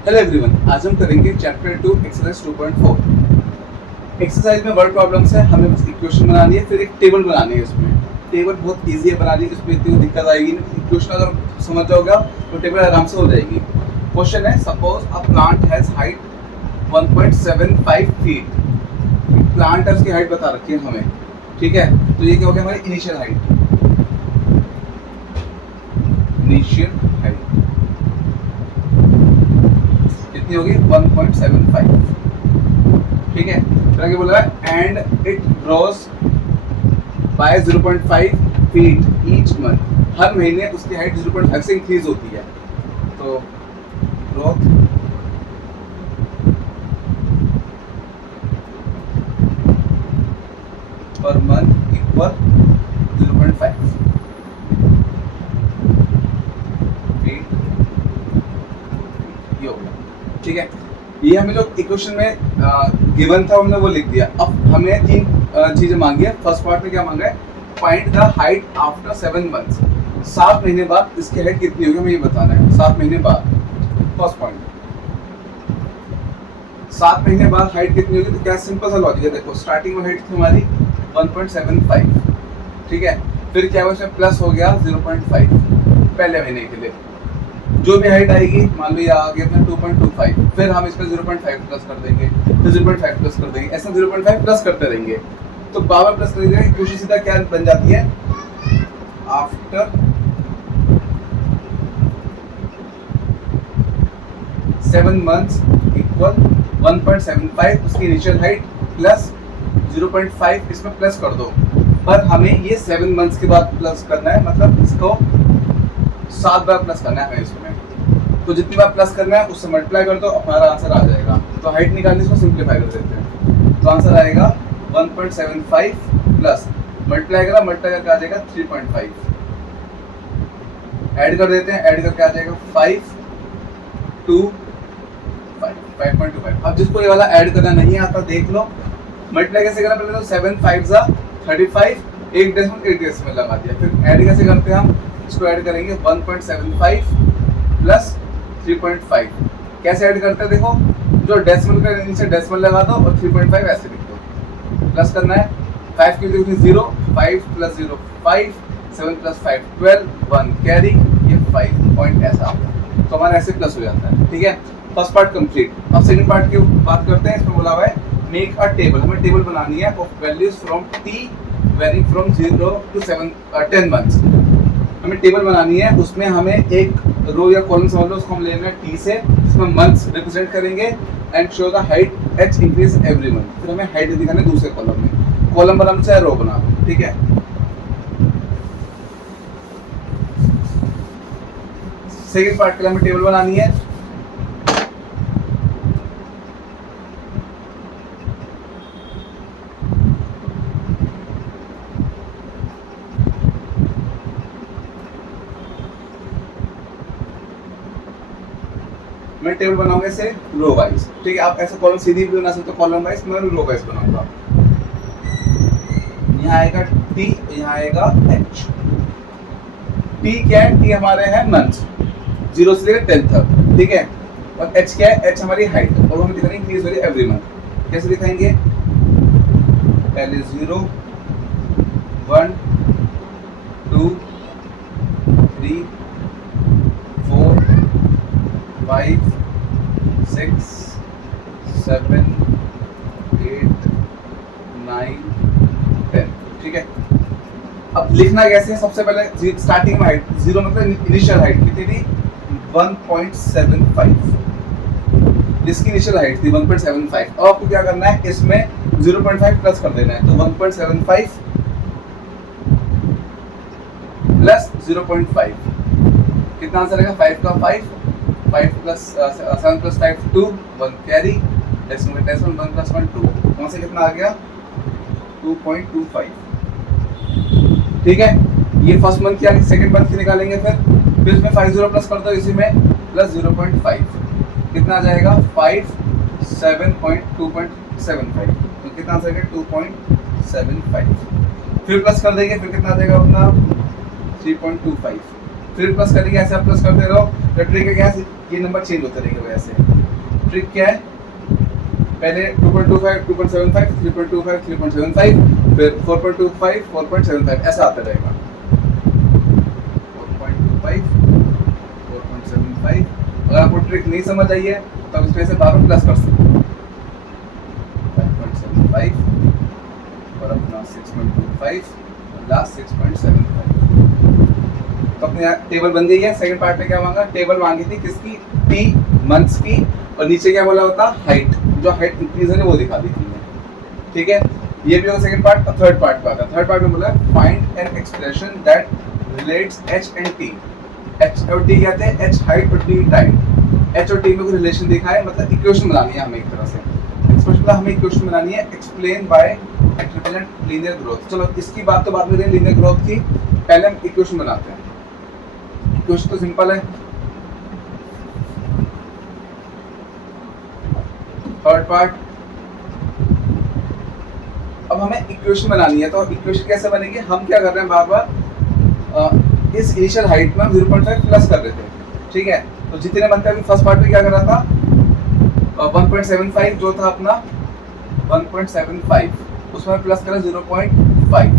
Hello everyone, आज हम करेंगे चैप्टर 2 एक्सरसाइज 2.4। एक्सरसाइज में वर्ड प्रॉब्लम्स है, हमें बस इक्वेशन बनानी है, फिर एक टेबल बनानी है। इसमें टेबल बहुत इजी है बनानी, इसमें इतनी दिक्कत आएगी नहीं। इक्वेशन अगर समझ जाओगे तो टेबल आराम से हो जाएगी। क्वेश्चन है, suppose a plant has height 1.75 feet. Plant है, उसकी हाइट बता रखी है हमें, ठीक है। तो ये क्या हो गया हमारी इनिशियल हाइट। इनिशियल हाइट कितनी होगी 1.75, ठीक है। फिर आगे बोला है and it grows by 0.5 feet each month. हर महीने उसकी हाइट 0.5 से इंक्रीज होती है। तो growth per month equal 0.5 feet, ये हो गया, ठीक है। ये हमें जो इक्वेशन में गिवन था हमने वो लिख दिया। अब हमें तीन चीजें मांगी है। फर्स्ट पार्ट में क्या मांगा है, find the height after 7 months. 7 महीने बाद इसकी हाइट कितनी होगी हमें ये बताना है। 7 महीने बाद, फर्स्ट पॉइंट, 7 महीने बाद हाइट कितनी होगी। तो क्या सिंपल सा लॉजिक है, देखो स्टार्टिंग में हाइट थी हमारी 1.75, ठीक है। फिर क्या हुआ, इसमें प्लस हो गया 0.5 पहले महीने के लिए। जो भी हाइट आएगी, मान लो ये आ गया अपना 2.25, फिर हम इस पर 0.5 प्लस कर देंगे, फिर 0.5 प्लस कर देंगे, ऐसा 0.5 प्लस करते रहेंगे। तो बार प्लस कर देंगे, क्वेश्चन सीधा क्या बन जाती है, आफ्टर 7 मंथ्स इक्वल 1.75 उसकी इनिशियल हाइट प्लस 0.5 इसमें प्लस कर दो। पर हमें ये 7 मंथ्स के बाद प्लस करना है, मतलब इसको 7 बार प्लस करना है हमें इसमें। तो जितनी बार प्लस करना है उससे मल्टीप्लाई कर दो, हमारा आंसर आ जाएगा। तो हाइट निकालने इसको सिंप्लीफाई कर देते हैं, तो आंसर आएगा 1.75 प्लस मल्टीप्लाई करके आ जाएगा 3.5, ऐड कर देते हैं, ऐड करके आ जाएगा 5.25। अब जिसको ये वाला ऐड करना नहीं आता देख लो, मल्टीप्लाई कैसे करना, पहले तो 7 5 जा 35, एक डेसिमल लगा दिया। फिर ऐड कैसे करते हैं हम, इसको ऐड करेंगे 1.75 प्लस 3.5। कैसे ऐड करते हैं देखो, जो डेसिमल का नीचे डेसिमल लगा दो और 3.5 ऐसे लिख दो। प्लस करना है, 5 की जगह 0, 5 प्लस 0 5, 7 प्लस 5 12, 1 कैरी, ये 5 पॉइंट ऐसा। तो हमारा ऐसे प्लस हो जाता है, ठीक है। First part complete. अब सेकंड पार्ट की बात करते हैं। इसमें बोला हुआ है मेक अ टेबल, हमें टेबल बनानी है of values from t varying from 0 to 10 months. हमें टेबल बनानी है, उसमें हमें एक रो या कॉलम समझ लो, उसको हम लेना है टी से, जिसमें मंथ्स रिप्रेजेंट करेंगे and show the height H increase every month. फिर हमें हाइट दिखाना है दूसरे कॉलम में, कॉलम बनाना चाहे रो बना लो, ठीक है। सेकंड पार्ट के लिए हमें टेबल बनानी है। मैं टेबल बनाऊंगा ऐसे रो वाइज, ठीक है। आप ऐसे कॉलम सीधी भी बना सकते हो, कॉलम वाइज, मैं रो वाइज बनाऊंगा। यहाँ आएगा टी, यहाँ आएगा एच। टी क्या है, टी हमारे हैं मंथ्स 0 से लेकर 10 तक, ठीक है। और एच क्या है, एच हमारी हाइट, और हमें दिखानी इंक्रीज हो रही है एवरी मंथ। कैसे दिखाएंगे, पहले 0 1 2 3 4 5 6 7 8 9 10, ठीक है। अब लिखना कैसे है, सबसे पहले स्टार्टिंग में हाइट 0 मतलब इनिशियल हाइट कितनी थी 1.75, जिसकी इनिशियल हाइट थी 1.75। अब आपको क्या करना है, इसमें 0.5 प्लस कर देना है। तो 1.75 प्लस 0.5 कितना आंसर आएगा, 5 का 5 plus 7 plus 5 2, 1 carry, decimal 1 plus 1 2, कौन से कितना आ गया 2.25, ठीक है। ये फर्स्ट मंथ की आ गई। सेकंड मंथ की निकालेंगे, फिर इसमें 5 0 प्लस कर दो, इसी में प्लस 0.5 कितना आ जाएगा 5 7.2.75, तो कितना आंसर आएगा 2.75। फिर प्लस कर देंगे, फिर कितना आ जाएगा अपना 3.25, फिर प्लस करेंगे, ऐसे आप प्लस करते रहो। तो ट्रिक है क्या, ये नंबर चेंज होते रहेंगे वैसे। ट्रिक क्या है, पहले 2.25, 2.75, 3.25, 3.75, फिर 4.25, 4.75 ऐसा आता रहेगा। 4.25, 4.75। अगर आपको ट्रिक नहीं समझ आई है तो आप इसमें से बार बार प्लस कर सकते हो। 5.75 और अपना 6.25 और लास्ट 6.75। तो अपने यहाँ टेबल बन गई है। सेकंड पार्ट में क्या मांगा, टेबल मांगी थी किसकी, टी मंथ्स की, और नीचे क्या बोला होता, हाइट, जो हाइट इंक्रीज है वो दिखा दी थी। ठीक है, ये भी होगा सेकंड पार्ट। और थर्ड पार्ट का आता है, थर्ड पार्ट में बोला find an expression that relates H and T. H और टी कहते हैं, एच हाइट और टी टाइम। एच और टी में कोई रिलेशन देखा है, मतलब इक्वेशन बनानी है हमें एक तरह से। एक्सप्रेशन मतलब हमें इक्वेशन बनानी है, explain by represent linear growth. चलो इसकी बात तो बाद में करें, लीनियर ग्रोथ की, पहले हम इक्वेशन बनाते हैं। इक्वेशन तो सिंपल है। थर्ड पार्ट, अब हमें इक्वेशन बनानी है, तो इक्वेशन कैसे बनेगी, हम क्या कर रहे हैं बार बार इस इनिशियल हाइट में हम 0.5 प्लस कर रहे थे। ठीक है, तो जितने बनते हैं, फर्स्ट पार्ट में क्या कर रहा था, 1.75 जो था अपना 1.75, उसमें प्लस करा 0.5,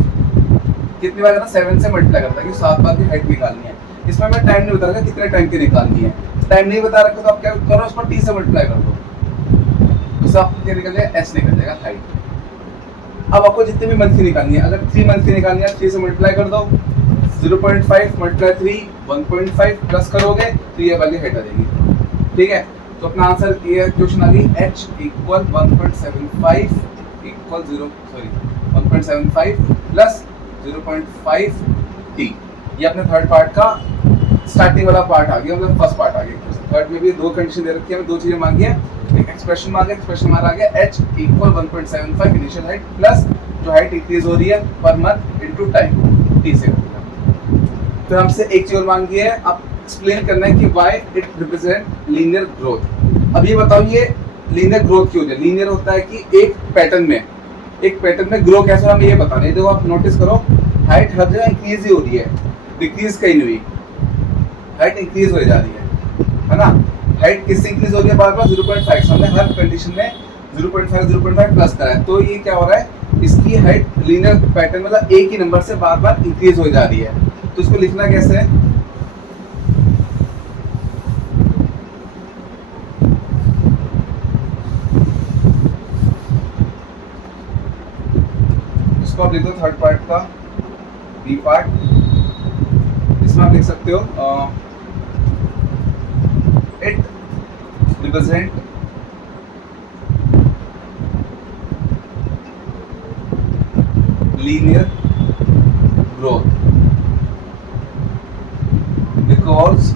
कितनी बार करना, 7 से मल्टीप्लाई करता है, क्योंकि 7 बार की हाइट निकालनी है। इसमें मैं टाइम नहीं बता रखा कितने टाइम की निकालनी है, टाइम नहीं बता रखा तो आप क्या करो, उसको टी से मल्टीप्लाई कर दो, तो आप क्या निकल जाएगा, एच निकल जाएगा हाइट। अब आपको जितनी भी मंथ की निकालनी है, अगर 3 मंथ की निकालनी है, 3 से मल्टीप्लाई कर दो, 0.5 मल्टीप्लाई 3 1.5 प्लस करोगे तो ये वाली हाइट आ जाएगी। ठीक है, तो अपना आंसर ये क्वेश्चन आ गई, h equal 1.75 equal 1.75 plus 0.5 t। ये अपने थर्ड पार्ट का स्टार्टिंग वाला पार्ट आ गया, मतलब फर्स्ट पार्ट आ गया। थर्ड में भी दो कंडीशन दे रखी है, हमें दो चीजें मांगी है, एक एक्सप्रेशन मांगे, एक्सप्रेशन हमारा आ गया h equal 1.75 initial height plus जो हाइट इंक्रीज हो रही है per month into time t से। फिर हमसे एक चीज और मांगी है, अब एक्सप्लेन करना है कि why it represent linear growth. अब ये बताओ, ये लीनियर ग्रोथ क्यों है? लीनियर होता है कि एक पैटर्न में ग्रो कैसे हो, हमें ये बताना है। देखो आप नोटिस करो, हाइट हर जगह इंक्रीज ही हो रही है, डिक्रीज कहीं नहीं हुई, हाइट इंक्रीज हो जा रही है ना। हाइट किससे इंक्रीज हो रही है, बार बार 0.5, हमने हर कंडीशन में 0.5 प्लस करा है, तो ये क्या हो रहा है, इसकी हाइट लीनियर पैटर्न मतलब एक ही नंबर से बार बार इंक्रीज हो जा रही है। तो इसको लिखना कैसे है, इसको आप लिख दो थर्ड पार्ट का बी पार्ट। इसमें आप लिख सकते हो it represent linear growth because,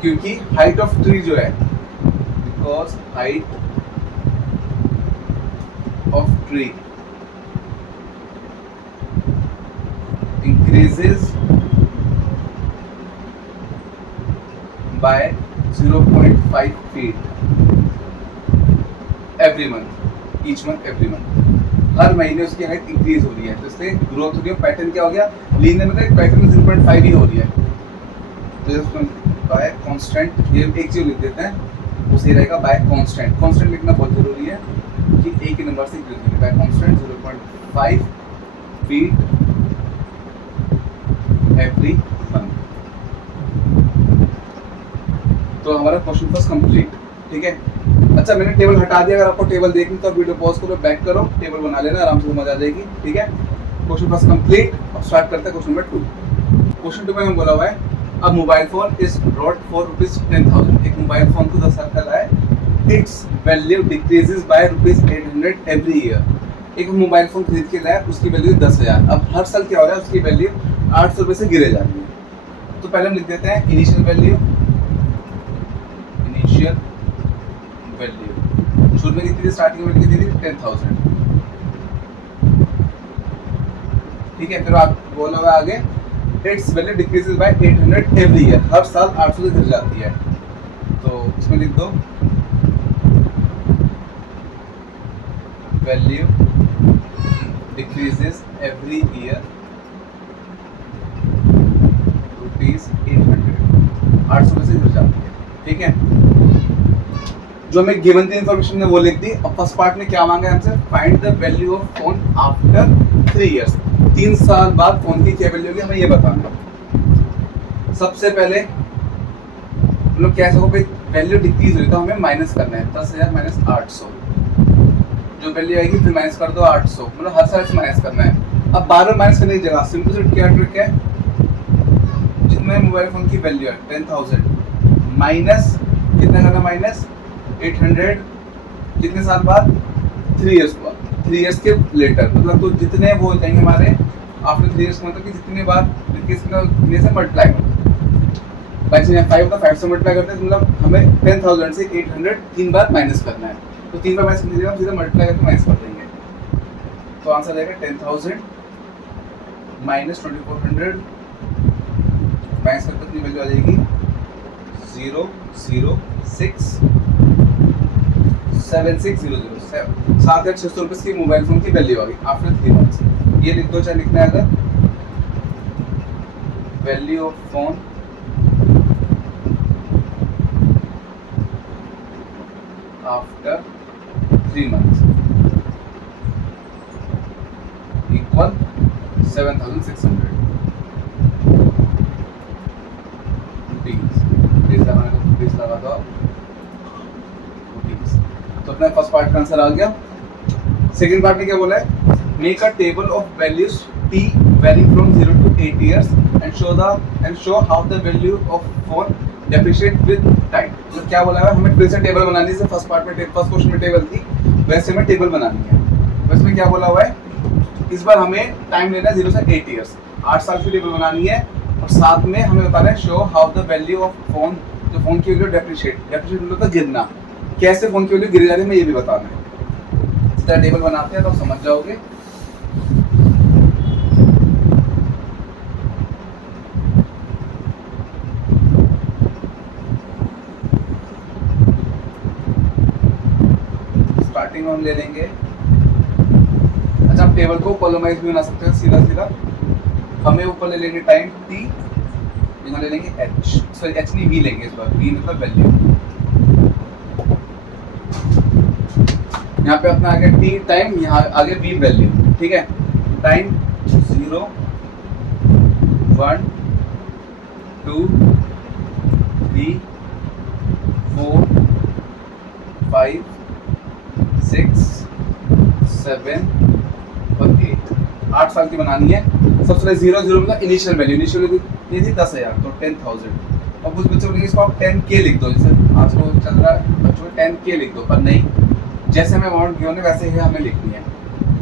क्योंकि हाइट ऑफ ट्री जो है, because height of tree increases by 0.5 feet every month, each month, every month। हर महीने उसकी हाइट इंक्रीज हो रही है, तो इससे ग्रोथ हो रही है। पैटर्न क्या हो गया, लीनियर मतलब पैटर्न 0.5 ही हो रही है। तो इसमें बाय कांस्टेंट, ये एक चीज लिख देते हैं, उसे रहेगा बाय कांस्टेंट। कांस्टेंट लिखना बहुत जरूरी है कि एक ही नंबर से इंक्रीज होगी। Bye constant 0.5 feet every month. तो हमारा क्वेश्चन फर्स्ट कंप्लीट। ठीक है, अच्छा मैंने टेबल हटा दिया, अगर आपको टेबल देखनी तो वीडियो पॉज करो, बैक करो, टेबल बना लेना, आराम से समझ आ जाएगी। ठीक है, क्वेश्चन फर्स्ट कंप्लीट। अब स्टार्ट करते हैं क्वेश्चन नंबर 2। क्वेश्चन 2 में हमें बोला हुआ है, अ mobile phone is brought for ₹10,000। एक मोबाइल फोन को 10,000 का लाए, it's value decreases by ₹800 every year. एक मोबाइल फोन खरीद के लाया, उसकी वैल्यू 10,000। अब हर साल क्या हो रहा है, उसकी वैल्यू 800 रुपये से गिरे जा रही है। तो पहले हम लिख देते हैं इनिशियल वैल्यू, शुरू में कितनी थी, स्टार्टिंग में कितनी थी, 10,000। ठीक है, फिर आप बोला हुआ आगे, its value decreases by 800 every year, हर साल 800 से गिर जाती है। तो इसमें लिख दो वैल्यू डिक्रीजेस एवरी ईयर ₹800। 800 में से जुड़ जाती है। ठीक है, जो हमें गिवन थी इन्फॉर्मेशन ने वो लिख दी। अब फर्स्ट पार्ट में क्या मांगा है हमसे, find the value of phone after 3 years, 3 साल बाद फोन की क्या वैल्यू होगी हमें ये बताना है। सबसे पहले हम लोग कैसे हो भाई, वैल्यू डिक्रीज हुई तो हमें माइनस करना है, 10,000 माइनस 800, जो वैल्यू आएगी फिर माइनस कर दो 800, मतलब हर साल से माइनस करना है। अब बार बार माइनस करने की जगह सिंपल से क्या ट्रिक है, जितने मोबाइल फोन की वैल्यू है 10,000 माइनस कितना करना, माइनस 800 कितने साल बाद, 3 इयर्स बाद, 3 इयर्स के लेटर, मतलब तो जितने वो हो जाएंगे हमारे आफ्टर 3 इयर्स, मतलब कि जितने बार कितने से मल्टीप्लाई करो, 5 से मल्टीप्लाई करते हैं, मतलब हमें 10,000 से 800 3 बार माइनस करना है। तो 3 बार माइनस करने के बाद सीधा मल्टीप्लाई करके माइनस कर देंगे, तो आंसर आएगा 10,000 माइनस 2400 माइनस करके कितनी वैल्यू आ जाएगी, 0067600, 7,600 रुपये की मोबाइल फोन की वैल्यू आ गई आफ्टर 3 मंथ्स। ये लिख दो, चाहे लिखना है अगर, value of phone after 3 months equal 7,600 rupees लगा दो। तो अपना फर्स्ट पार्ट का आंसर आ गया। सेकंड पार्ट में क्या बोला है, make a table of values t varying from 0 to 8 years and show how the value of phone depreciate with time। मतलब क्या बोला है, हमें फिर से टेबल बनानी है, फर्स्ट पार्ट में फर्स्ट क्वेश्चन में टेबल थी, वैसे हमें टेबल बनानी है। वैसे में क्या बोला हुआ है, इस बार हमें टाइम लेना है 0 से 8 इयर्स, 8 साल की टेबल बनानी है, और साथ में हमें बताना है show how the value of phone, जो फोन की वैल्यू डेप्रिशिएट मतलब गिरना, कैसे फोन की वैल्यू गिर जा रही है मैं ये भी बताना है। इस तरह टेबल बनाते हैं तो समझ जाओगे। स्टार्टिंग में हम ले लेंगे, अच्छा आप टेबल को कॉलमाइज भी बना सकते हैं, सीधा सीधा हमें ऊपर ले लेंगे टाइम t, यहाँ ले लेंगे h, सॉरी h नहीं v लेंगे इस बार, v मतलब वैल्यू, यहाँ पे अपना आ गया t टाइम, यहाँ आगे v वैल्यू। ठीक है, टाइम 0 1 2 3 4 5 6 7 और 8 साल की बनानी है। सबसे पहले 0 0 मतलब इनिशियल वैल्यू, इनिशियल वैल्यू ये थी 10,000, तो 10,000। अब कुछ बच्चों को इसको आप 10K लिख दो, जैसे आज को चल रहा है बच्चों को 10K लिख दो, पर नहीं, जैसे हमें अमाउंट गिवन है वैसे ही हमें लिखनी है।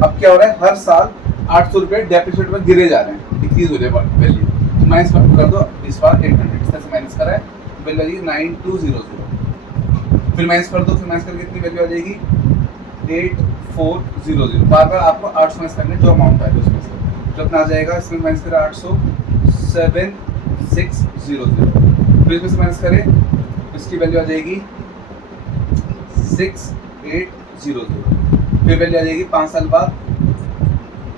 अब क्या हो रहा है, हर साल 800 रुपये डेप्रिशिएट में गिरे जा रहे हैं, डिक्रीज हो रहे हैं वैल्यू, तो माइनस कर दो, इस बार 800 इस तरह से माइनस करा है, वैल्यू आ जाएगी 9200, फिर माइनस कर दो, फिर माइनस करके कितनी वैल्यू आ जाएगी 8400, बार बार आपको 800 माइनस करने जो अमाउंट आएगा उसमें से, जो अपना आ जाएगा, इसमें माइनस करें 800 7600, फिर इसमें से माइनस करें इसकी वैल्यू आ जाएगी 6800, फिर वैल्यू आ जाएगी 5 साल बाद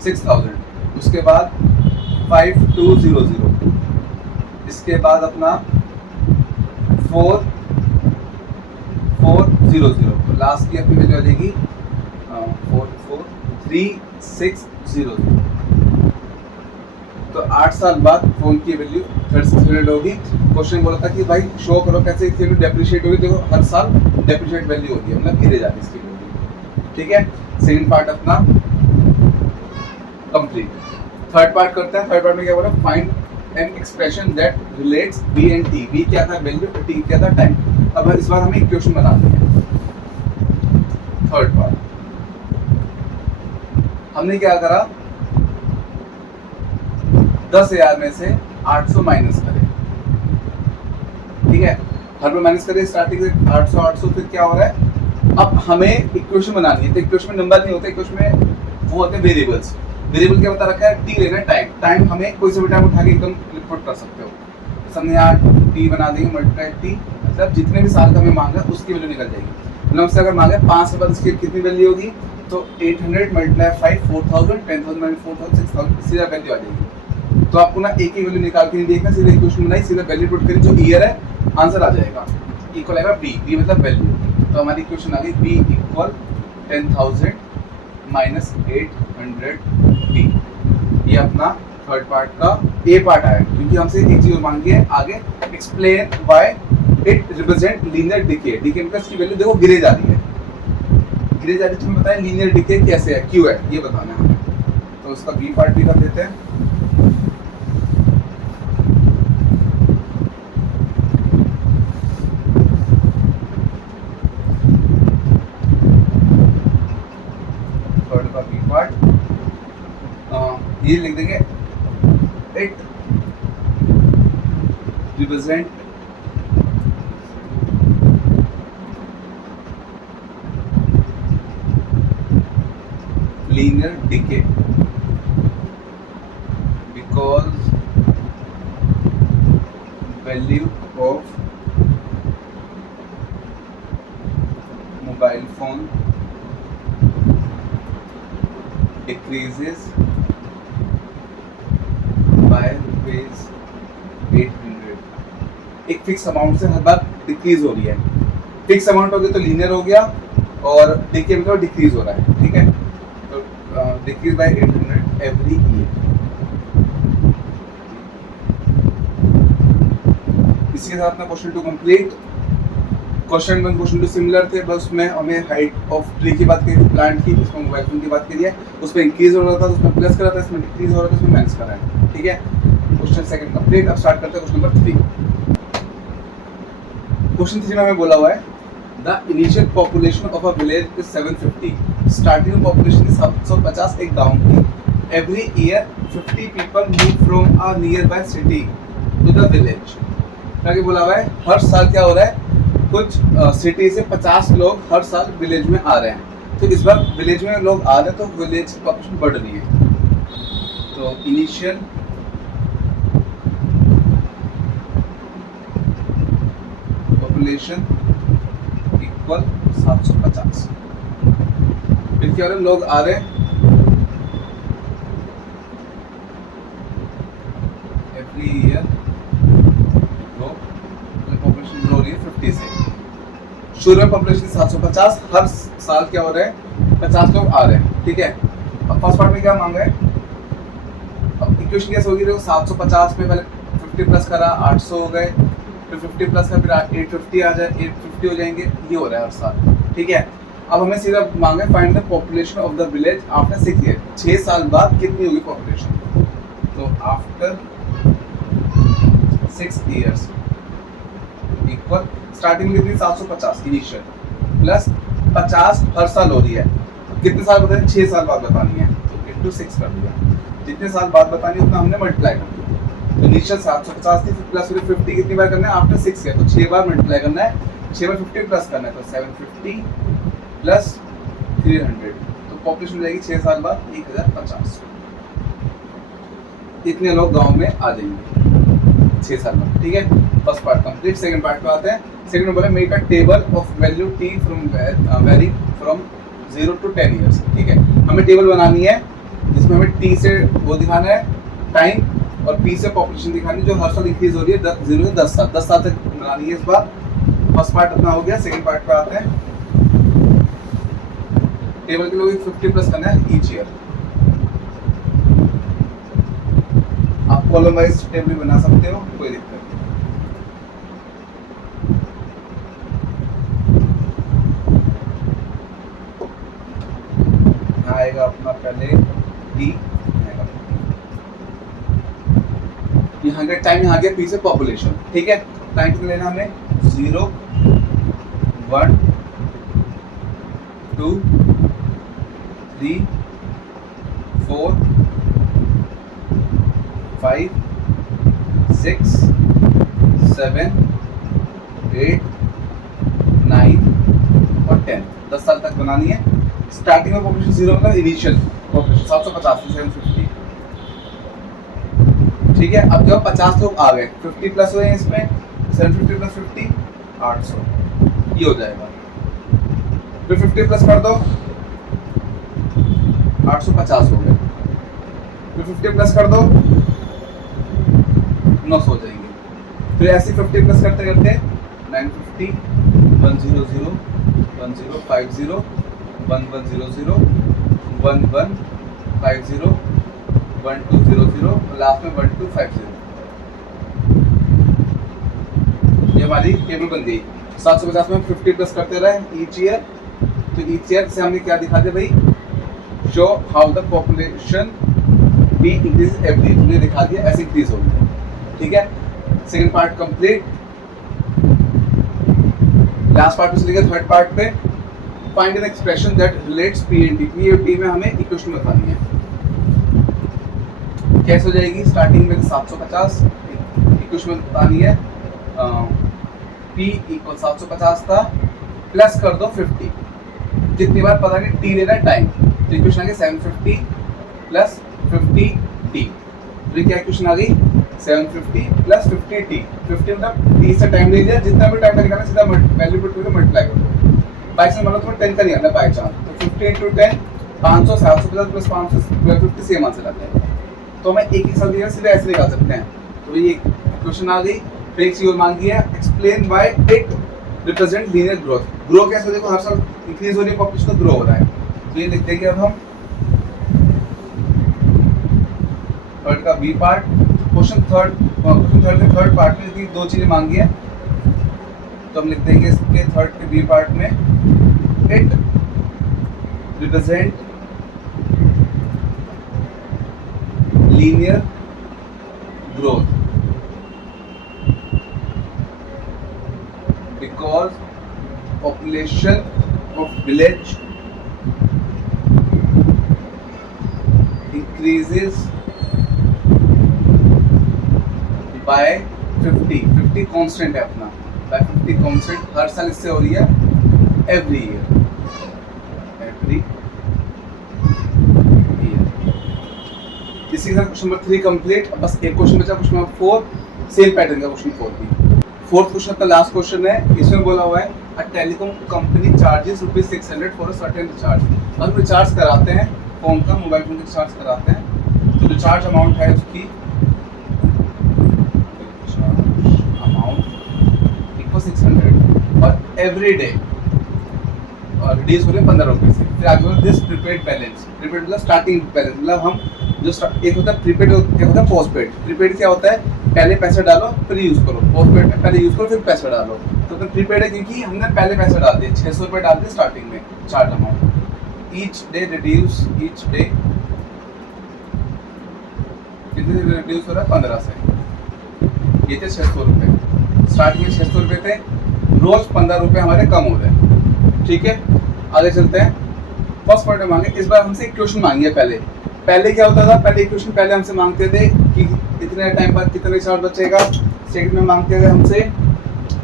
6000, उसके बाद 5200, इसके बाद अपना 4400, तो लास्ट की अपनी वैल्यू आ जाएगी 3600। तो 8 साल बाद फोन की वैल्यू 3600 होगी। क्वेश्चन बोला था कि भाई शो करो कैसे इसकी वैल्यू डेप्रिशिएट होगी, देखो हर साल डेप्रिशिएट वैल्यू होगी, मतलब गिरे जाती है इसकी वैल्यू। ठीक है, सेकंड पार्ट अपना कंप्लीट। थर्ड पार्ट करते हैं। थर्ड पार्ट में क्या बोला, find an expression that relates b and t. B क्या था वैल्यू, टी क्या था टाइम। अब इस बार हमें इक्वेशन बनानी है। थर्ड पार्ट हमने क्या करा, 10,000 में से 800 माइनस करें। ठीक है, हर में माइनस करें, स्टार्टिंग से 800 800, फिर क्या हो रहा है, अब हमें इक्वेशन बनानी है। तो इक्वेशन में नंबर नहीं होता, इक्वेशन में वो होते हैं वेरिएबल्स। वेरिएबल क्या बता रखा है, टी लेना है, टाइम। टाइम हमें कोई से भी टाइम उठा के एकदम पुट कर सकते हो। हमने यहाँ टी बना देंगे, मल्टीप्लाई टी, मतलब जितने भी साल का हमें मांगा उसकी वैल्यू निकल जाएगी। मतलब से अगर मांगे 5 के बाद इसकी कितनी वैल्यू होगी, तो 800 मल्टीप्लाई 5 4000, 10,000 माइनस 4000 6000, सीधा वैल्यू आ जाएगी। तो आपको ना एक ही वैल्यू निकाल के नहीं देखना, सीधे इक्वेशन बनाई, सीधे वैल्यू पुट करी, जो ईयर है आंसर आ जाएगा, इक्वल आएगा बी, बी मतलब वैल्यू। तो हमारी इक्वेशन आ गई बी इक्वल 10,000 माइनस 800 बी। ये अपना थर्ड पार्ट का ए पार्ट आया, क्योंकि हमसे एक चीज मांगी है आगे, explain why it represent linear decay. Decay मतलब इसकी वैल्यू देखो गिरे जा रही है, गिरे जा रही है, तुम्हें बताएं लीनियर डिके कैसे है, क्यों है, ये बताना है हमें। तो उसका बी पार्ट भी कर देते हैं। थर्ड का बी पार्ट ये लिख देंगे, it represent linear decay because value of mobile phone decreases by rupees 800। एक फिक्स अमाउंट से हर बार डिक्रीज हो रही है, फिक्स अमाउंट हो गया तो लीनियर हो गया, और डिके मतलब डिक्रीज हो रहा है, ठीक है। decrease by 800 every year। इसके साथ में question 2 complete. Question 1 question 2 similar थे, बस उसमें हमें हाइट ऑफ ट्री की बात करी थी, प्लांट की, इसमें मोबाइल फोन की बात करी है, उसमें इंक्रीज हो रहा था, उसमें प्लस कर रहा था, इसमें डिक्रीज हो रहा था, उसमें माइनस कर रहा है, ठीक है। Question 2 complete. अब स्टार्ट करते हैं क्वेश्चन नंबर 3। क्वेश्चन 3 में हमें बोला हुआ है The initial population of a village is 750। Starting population is 750 एक गांव की। Every year 50 people move from a nearby city to the village। ताकि बोला हुआ है हर साल क्या हो रहा है, कुछ सिटी से 50 लोग हर साल विलेज में आ रहे हैं। तो इस बार विलेज में लोग आ रहे हैं तो विलेज की पॉपुलेशन बढ़ रही है। तो इनिशियल पॉपुलेशन इक्वल 750। फिर क्या हो रहा है, लोग आ रहे हैं, एवरी ईयर पॉपुलेशन ग्रो हो रही है 50 से। शुरू में पॉपुलेशन 750, हर साल क्या हो रहा है 50 लोग आ रहे हैं, ठीक है। अब फर्स्ट पार्ट में क्या मांगा है, अब इक्वेशन कैसे होगी, देखो 750 में पहले 50 प्लस करा 800 हो गए, फिर 50 प्लस का फिर 850 आ जाए, 850 हो जाएंगे, ये हो रहा है हर साल, ठीक है। अब हमें सीधा मांगे find the population of the village after 6 year. 6 साल बाद कितनी होगी पॉपुलेशन। तो आफ्टर 6 इयर्स इक्वल स्टार्टिंग में कितनी 750 इनिशियल प्लस 50 हर साल हो रही है, कितने साल बताएं 6 साल बाद बतानी है, तो इंटू 6 कर दिया, जितने साल बाद बतानी है उतना हमने मल्टीप्लाई कर दिया। तो इनिशियल 750 थी, फिर प्लस 50 कितनी बार करना है आफ्टर 6 ईयर, तो 6 बार मल्टीप्लाई करना है, 6 बार 50 प्लस करना है, तो 750 प्लस 300, तो पॉपुलेशन हो जाएगी 6 साल बाद 1050। इतने लोग गांव में आ जाएंगे 6 साल में, ठीक है। First part complete. Second part पे आते हैं। सेकंड में बोला make a table of value T from very from 0 to 10 years, ठीक है। हमें टेबल बनानी है जिसमें हमें टी से वो दिखाना है टाइम, और पी से पॉपुलेशन दिखानी है जो हर साल इंक्रीज हो रही है 0 से 10 साल, 10 साल तक बनानी है इस बार। फर्स्ट पार्ट अपना हो गया। सेकंड पार्ट पे आते हैं। टेबल के लिए 50 प्लस करना है ईच ईयर। आप कॉलम वाइज टेबल बना सकते हो, कोई दिक्कत नहीं। यहाँ आएगा अपना पहले डी, यहाँ का टाइम यहाँ गया पी से पॉपुलेशन, ठीक है। टाइम कितना लेना हमें 0 1 2 3 4 5 6 7 8 9 और 10, 10 साल तक बनानी है। स्टार्टिंग में पॉपुलेशन 0 मतलब इनिशियल पॉपुलेशन 750 से 750, ठीक है। अब जब 50 लोग आ गए 50 प्लस हुए इसमें, 750 प्लस 50 800, ये हो जाएगा। फिर 50 प्लस कर दो 850 हो गए, फिर 50 प्लस कर दो 900 हो जाएंगे। फिर ऐसे 50 प्लस करते करते 950, 100, 1050, 1100, 1150, 1200 और लास्ट में 1250। ये हमारी टेबल बन गई। 750 में 50 प्लस करते रहे ईच ईयर। तो ईच ईयर से हमने क्या दिखा दिया भाई, show how the population be increase every, तुमने दिखा दिया ऐसे इंक्रीज होगी। ठीक है, second part complete. Last part में चलेंगे थर्ड पार्ट पे। Find an expression that relates P and T. P और टी में हमें इक्वेशन बतानी है। कैसे हो जाएगी, स्टार्टिंग में 750 इक्वेशन बतानी है। P इक्वल 750 था, प्लस कर दो 50, जितनी बार पता नहीं T लेना है टाइम, तो इक्वेशन आ गई 750 प्लस 50T। तो ये क्या इक्वेशन आ गई, 750 प्लस 50T। 50 मतलब T से टाइम ले लिया, जितना भी टाइम निकालना सीधा वैल्यू पुट करके मल्टीप्लाई कर दो। बाई चांस मतलब तुम्हें 10 का नहीं आना बाई चांस, तो 50 इंटू 10 500, 750 प्लस 550 सेम आंसर आता है। तो हमें एक ही साथ दिया सीधे ऐसे निकाल सकते हैं। तो ये क्वेश्चन आ गई। फिर एक चीज और मांगी है, explain why it represent linear growth. Grow कैसे, देखो हर साल इंक्रीज हो रही है पॉपुलेशन, तो ग्रो हो रहा है। तो ये लिख देंगे अब हम थर्ड का बी पार्ट। क्वेश्चन थर्ड के थर्ड पार्ट में इसकी दो चीजें मांगी है, तो हम लिख देंगे इसके थर्ड के बी पार्ट में, it represent linear growth because population of village increases by 50। 50 constant है अपना, by 50 कांस्टेंट हर साल इससे हो रही है, एवरी ईयर। इसी के साथ क्वेश्चन नंबर 3 कंप्लीट। अब बस एक क्वेश्चन बचा, क्वेश्चन नंबर 4, सेम पैटर्न का क्वेश्चन 4 भी। फोर्थ क्वेश्चन अपना लास्ट क्वेश्चन है। इसमें बोला हुआ है a telecom company charges ₹600 for a certain recharge. हम रिचार्ज कराते हैं फोन का, मोबाइल फोन का रिचार्ज कराते हैं, तो रिचार्ज अमाउंट है उसकी अमाउंट इक्वल 600 और एवरी डे और रिड्यूस हो रहे 15 रुपये से। फिर आगे बोला दिस प्रीपेड बैलेंस। प्रीपेड मतलब स्टार्टिंग बैलेंस, मतलब हम जो एक होता है प्रीपेड, एक होता है पोस्टपेड। प्रीपेड क्या होता है, पहले पैसा डालो फिर यूज करो। पोस्टपेड में पहले यूज करो फिर पैसा डालो। तो प्रीपेड है क्योंकि हमने पहले पैसा डाल दिया, 600 रुपये डाल दिए स्टार्टिंग में charge amount. Each day reduce, each day कितने रिड्यूस हो रहा है, 15 से। ये थे 600 रुपये, स्टार्टिंग में 600 रुपये थे, रोज 15 रुपये हमारे कम हो रहे हैं। ठीक है, आगे चलते हैं। फर्स्ट पॉइंट में मांगे, इस बार हमसे इक्वेशन मांगी है। पहले क्या होता था, पहले इक्वेशन पहले हमसे मांगते थे कि इतने टाइम बाद कितने चार्ज बचेगा। सेकंड में मांगते थे हमसे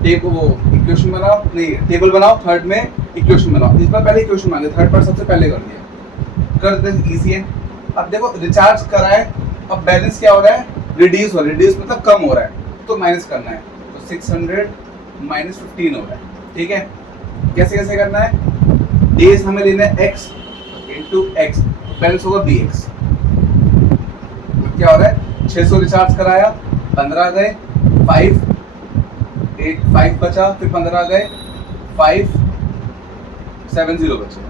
इक्वेशन बनाओ, नहीं टेबल बनाओ। थर्ड में इक्वेशन बनाओ। इस बार पहले इक्वेशन मांगे, थर्ड पार्ट सबसे पहले कर दिया, कर दे इजी है। अब देखो रिचार्ज कराए, अब बैलेंस क्या हो रहा है, रिड्यूस हो रहा है। रिड्यूस मतलब कम हो रहा है, तो माइनस करना है। तो 600 माइनस 15 हो रहा है। ठीक है, कैसे कैसे करना है, डेज हमें लेना है x इंटू एक्स, बैलेंस होगा bx। तो क्या हो रहा है, 600 रिचार्ज कराया, 15 गए, 5 बचा, फिर 15 गए, 570 बचे।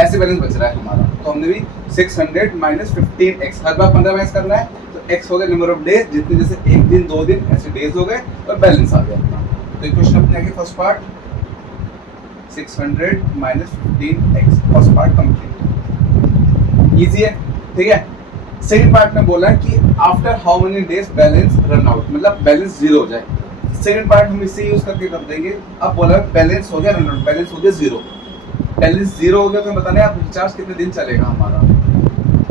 ऐसे बैलेंस बच रहा है हमारा। तो हमने भी 600 माइनस 15x, हर बार 15 माइनस करना है। तो x हो गया नंबर ऑफ डेज, जितने जैसे एक दिन 2 दिन ऐसे डेज हो गए, और बैलेंस आ गया अपना। तो इक्वेशन अपने आगे first part 600 minus 15x, first part complete, easy है। ठीक है, सेकंड पार्ट में बोला है कि after how many days balance run out, मतलब बैलेंस जीरो हो जाए। सेकंड पार्ट हम इससे यूज करके कर देंगे। अब बोला बैलेंस हो गया रन आउट, बैलेंस हो गया जीरो। बैलेंस जीरो हो गया तो बताना है आप रिचार्ज कितने दिन चलेगा हमारा।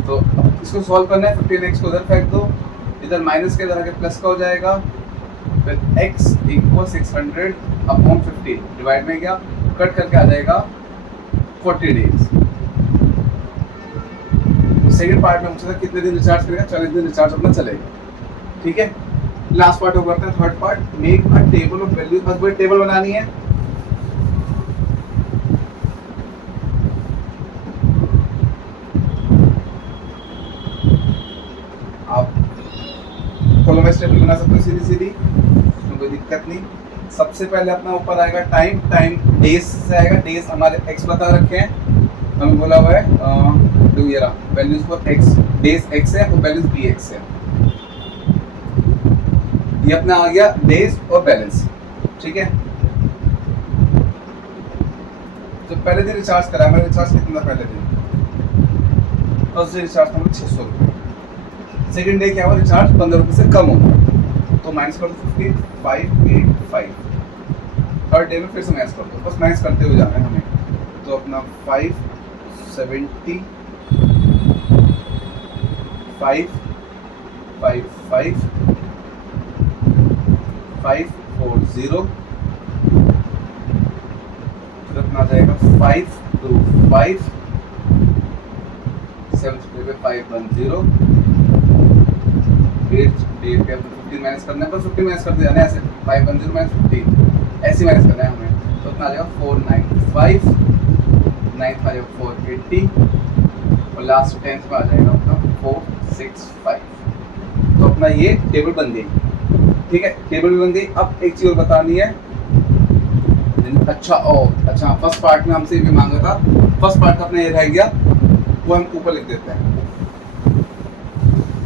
तो इसको सॉल्व करना है। 15x को उधर फेंक दो, इधर माइनस के इधर आके प्लस का हो जाएगा। फिर x इक्वल 600 अपॉन 50 डिवाइड में गया, कट करके आ जाएगा 40 डेज। सेकंड पार्ट में पूछा था कितने दिन रिचार्ज करेगा, 40 दिन रिचार्ज अपना चलेगा। ठीक है, लास्ट पार्ट होगा करते हैं third part, make a table of values. बस वही टेबल बनानी है। आप कॉलम वाइज टेबल बना सकते हो सीधी सीधी, उसमें कोई दिक्कत नहीं। सबसे पहले अपना ऊपर आएगा टाइम, टाइम डेज से आएगा। डेज हमारे एक्स बता रखे हैं, हमें बोला हुआ है तो ये रहा values for x, days x है और वैल्यूज बी एक्स है। ये अपना आ गया डेज और बैलेंस, ठीक है। तो पहले दिन रिचार्ज करा, मैंने रिचार्ज कितना पहले दिन, फर्स्ट डे रिचार्ज था 600 रुपये, सेकेंड डे क्या हुआ रिचार्ज 15 रुपये से कम हो गया, तो माइनस कर दो 585। थर्ड डे में फिर से माइनस कर दो, बस माइनस करते हुए जाना है हमें। तो अपना 570 555 540, फिर अपना आ जाएगा 525 7 पे 510, 8 डे पे अपने 15 माइनस करना है, पर 15 माइनस करते जाना है ऐसे 510 माइनस 15 ऐसे माइनस करना है हमें। तो अपना आ जाएगा 495 9 आ जाएगा 480 और लास्ट टेंथ में आ जाएगा अपना 465। तो अपना ये टेबल बन गई, ठीक है, टेबल भी बन गई। अब एक चीज और बतानी है, अच्छा फर्स्ट पार्ट में हमसे भी मांगा था, फर्स्ट पार्ट का अपना ये रह गया, वो हम ऊपर लिख देते हैं।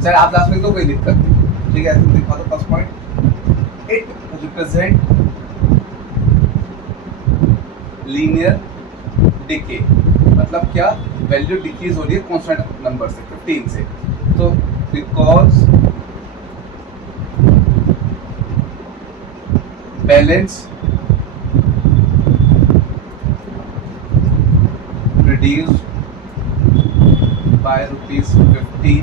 सर आप लास्ट में तो कोई दिक्कत नहीं, ठीक है, ऐसे दिखा दो। First point, it represent linear decay, मतलब क्या, वैल्यू डिक्रीज हो रही है कांस्टेंट नंबर से 15 से। तो because balance reduced by ₹15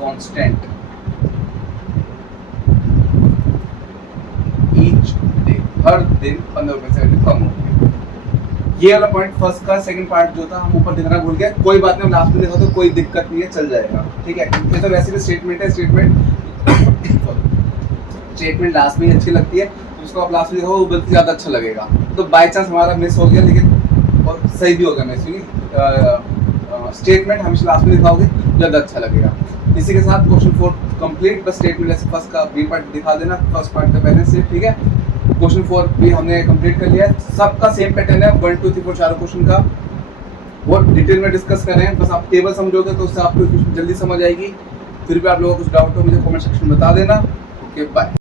constant each day, हर दिन 15 रुपए से कम हो गया। ये वाला पॉइंट फर्स्ट का। सेकंड पार्ट जो था हम ऊपर दिखाना भूल गए, कोई बात नहीं, हम लास्ट में देखा तो कोई दिक्कत नहीं है, चल जाएगा, ठीक है। ये तो वैसे भी स्टेटमेंट है, स्टेटमेंट लास्ट में ही अच्छी लगती है, तो उसको आप लास्ट में देखो बल्कि ज़्यादा अच्छा लगेगा। तो बाई चांस हमारा मिस हो गया, लेकिन और सही भी होगा, मिस हुई स्टेटमेंट हमेशा लास्ट में दिखाओगे ज़्यादा अच्छा लगेगा। इसी के साथ क्वेश्चन 4 कंप्लीट। बस स्टेटमेंट ऐसे फर्स्ट का बी पार्ट दिखा देना, फर्स्ट पार्ट का बैलेंस से, ठीक है। क्वेश्चन 4 भी हमने कंप्लीट कर लिया है, सबका सेम पैटर्न है, 1 2 3 4 चारों क्वेश्चन का बहुत डिटेल में डिस्कस कर रहे हैं। बस आप टेबल समझोगे तो उससे आपको जल्दी समझ आएगी। फिर भी आप लोगों को कुछ डाउट हो मुझे कमेंट सेक्शन में बता देना। Okay bye.